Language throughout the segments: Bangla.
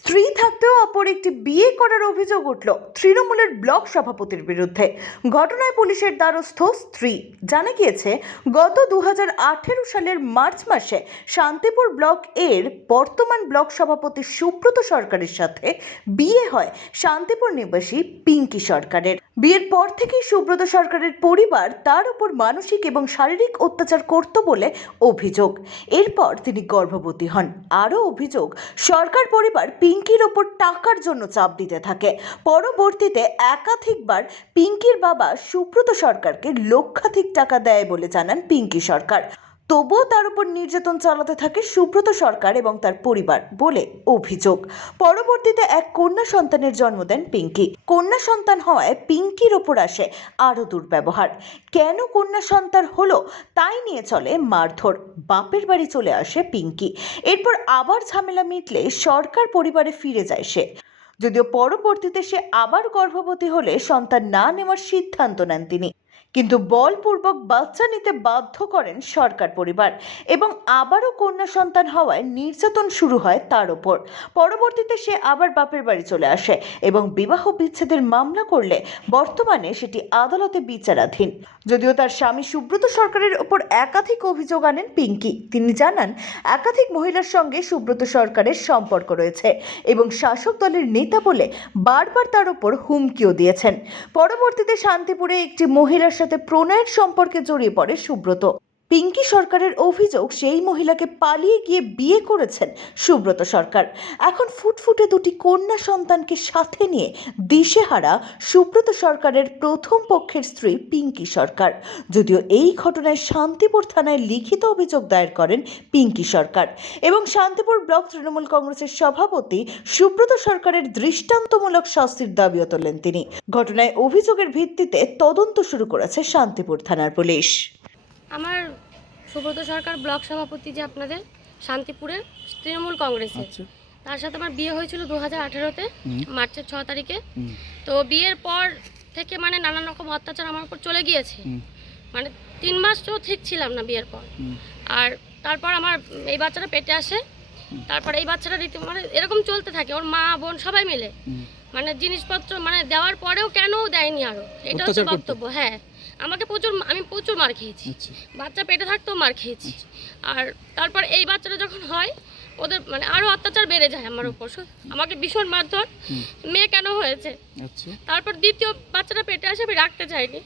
স্ত্রী থাকতেও অপর একটি বিয়ে করার অভিযোগ উঠল তৃণমূলের ব্লক সভাপতির বিরুদ্ধে। ঘটনায় পুলিশের দ্বারস্থ স্ত্রী। জানা গিয়েছে, গত দু সালের মার্চ মাসে শান্তিপুর ব্লক এর বর্তমান ব্লক সভাপতি সুব্রত সরকারের সাথে বিয়ে হয় শান্তিপুর নিবাসী পিঙ্কি সরকারের। বিয়ের পর থেকেই সুব্রত সরকারের পরিবার তার উপর মানসিক এবং শারীরিক অত্যাচার করত বলে অভিযোগ। এরপর তিনি গর্ভবতী হন। আরও অভিযোগ, সরকার পরিবার পিঙ্কির ওপর টাকার জন্য চাপ দিতে থাকে। পরবর্তীতে একাধিকবার পিঙ্কির বাবা সুব্রত সরকারকে লক্ষাধিক টাকা দেয় বলে জানান পিঙ্কি সরকার। তবুও তার উপর নির্যাতন চালাতে থাকে সুব্রত সরকার এবং তার পরিবার বলে অভিযোগ। পরবর্তীতে এক কন্যা সন্তানের জন্ম দেন পিঙ্কি। কন্যা সন্তান হওয়ায় পিঙ্কির ওপর আসে আরও দুর্ব্যবহার। কেন কন্যা সন্তান হলো তাই নিয়ে চলে মারধর। বাপের বাড়ি চলে আসে পিঙ্কি। এরপর আবার ঝামেলা মিটলে সরকার পরিবারে ফিরে যায় সে। যদিও পরবর্তীতে সে আবার গর্ভবতী হলে সন্তান না নেওয়ার সিদ্ধান্ত নেন তিনি। কিন্তু বলপূর্বক বাচ্চা নিতে বাধ্য করেন সরকার পরিবার এবং আবারও কন্যা সন্তান হওয়ায় নির্যাতন শুরু হয় তার ওপর। পরবর্তীতে সে আবার বাপের বাড়ি চলে আসে এবং বিবাহ বিচ্ছেদের মামলা করলে বর্তমানে সেটি আদালতে বিচারাধীন। যদিও তার স্বামী সুব্রত সরকারের ওপর একাধিক অভিযোগ আনেন পিঙ্কি। তিনি জানান, একাধিক মহিলার সঙ্গে সুব্রত সরকারের সম্পর্ক রয়েছে এবং শাসক দলের নেতা বলে বারবার তার ওপর হুমকিও দিয়েছেন। পরবর্তীতে শান্তিপুরে একটি মহিলার সাথে প্রণয়ের সম্পর্কে জড়িয়ে পড়ে সুব্রত। পিঙ্কি সরকারের অভিযোগ, সেই মহিলাকে পালিয়ে গিয়ে বিয়ে করেছেন সুব্রত সরকার। এখন ফুটফুটে দুটি কন্যা সন্তানকে সাথে নিয়ে দিশেহারা সুব্রত সরকারের প্রথম পক্ষের স্ত্রী পিঙ্কি সরকার। যদিও এই ঘটনায় শান্তিপুর থানায় লিখিত অভিযোগ দায়ের করেন পিঙ্কি সরকার এবং শান্তিপুর ব্লক তৃণমূল কংগ্রেসের সভাপতি সুব্রত সরকারের দৃষ্টান্তমূলক শাস্তির দাবিও তোলেন তিনি। ঘটনায় অভিযোগের ভিত্তিতে তদন্ত শুরু করেছে শান্তিপুর থানার পুলিশ। আমার সুব্রত সরকার ব্লক সভাপতি যে আপনাদের শান্তিপুরের তৃণমূল কংগ্রেসের। আচ্ছা। তার সাথে আমার বিয়ে হয়েছিল দু হাজার আঠেরোতে মার্চের ছ তারিখে। তো বিয়ের পর থেকে মানে নানান রকম অত্যাচার আমার উপর চলে গিয়েছে। মানে তিন মাস তো ঠিক ছিলাম না বিয়ের পর। আর তারপর আমার এই বাচ্চাটা পেটে আসে। তারপর এই বাচ্চাটা রীতি মানে এরকম চলতে থাকে ওর মা বোন সবাই মিলে। মানে জিনিসপত্র মানে দেওয়ার পরেও কেন দেয়নি আরও? এটা হচ্ছে বক্তব্য হ্যাঁ। আমাকে প্রচুর আমি প্রচুর মার খেয়েছি। আচ্ছা। বাচ্চা পেটে থাকতেও মার খেয়েছি। আর তারপর এই বাচ্চাটা যখন হয় ওদের মানে আরও অত্যাচার বেড়ে যায় আমার উপর। আমাকে ভীষণ মারধর। মেয়ে কেন হয়েছে? আচ্ছা। তারপর দ্বিতীয় বাচ্চাটা পেটে আসে আমি রাখতে চাইনি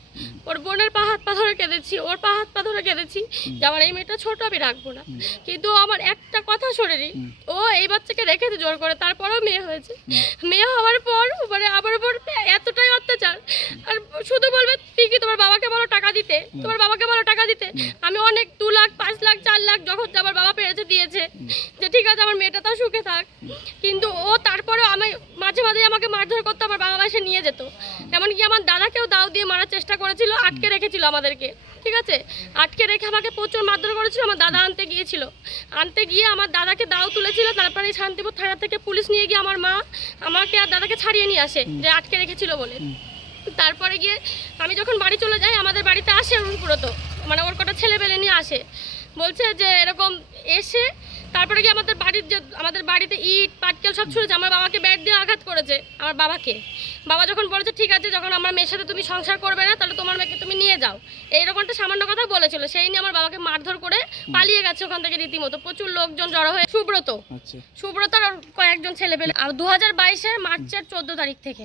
ওর বোনের পা হাত পা ধরে কেঁদেছি ওর পা হাত পা ধরে কেঁদেছি যে আমার এই মেয়েটা ছোট আমি রাখব না। কিন্তু আমার একটা কথা শোনেনি। ও এই বাচ্চাকে রেখেছে জোর করে তারপরেও মেয়ে হয়েছে। মেয়ে হওয়ার পর মানে আমার উপর এতটাই অত্যাচার। আর শুধু বলবে পিকি তোমার বাবাকে বলো টাকা দিতে তোমার বাবাকে বলো টাকা দিতে। আমি অনেক দু লাখ পাঁচ লাখ চার লাখ যখন আমার বাবা পেরেছে দিয়েছে। যে ঠিক আছে আমার মেয়েটা তাও সুখে থাক। কিন্তু ও তারপরেও আমি মাঝে মাঝে আমাকে মারধর করতো আমার বাবা এসে নিয়ে যেত। এমনকি আমার দাদাকেও দাও দিয়ে মারার চেষ্টা করেছিল আটকে রেখেছিল আমাদেরকে। ঠিক আছে? আটকে রেখে আমাকে প্রচুর মারধর করেছিল আমার দাদা আনতে গিয়েছিল। আনতে গিয়ে আমার দাদাকে দাও তুলেছিল তারপরে শান্তিপুর থানা থেকে পুলিশ নিয়ে গিয়ে আমার মা আমাকে আর দাদাকে ছাড়িয়ে নিয়ে আসে যে আটকে রেখেছিল বলে। তারপরে গিয়ে আমি যখন বাড়ি চলে যাই আমাদের বাড়িতে আসে অনুপুরত মানে ওর কটা ছেলে পেলে নিয়ে আসে। বলছে যে এরকম এসে তারপরে গিয়ে আমাদের বাড়ির যে আমাদের বাড়িতে ইট পাটকেল সব ছুঁড়েছে। আমার বাবাকে ব্যাট দিয়ে আঘাত করেছে আমার বাবাকে। বাবা যখন বলেছে ঠিক আছে যখন আমার মেয়ের সাথে তুমি সংসার করবে না তাহলে তোমার মেয়েকে তুমি নিয়ে যাও। এইরকমটা সামান্য কথা বলেছিল। সেই নিয়ে আমার বাবাকে মারধর করে পালিয়ে গেছে ওখান থেকে রীতিমতো। প্রচুর লোকজন জড়ো হয়ে সুব্রত। আচ্ছা। সুব্রতর ওর কয়েকজন ছেলে পেলে আর দু হাজার বাইশের মার্চের চোদ্দ তারিখ থেকে।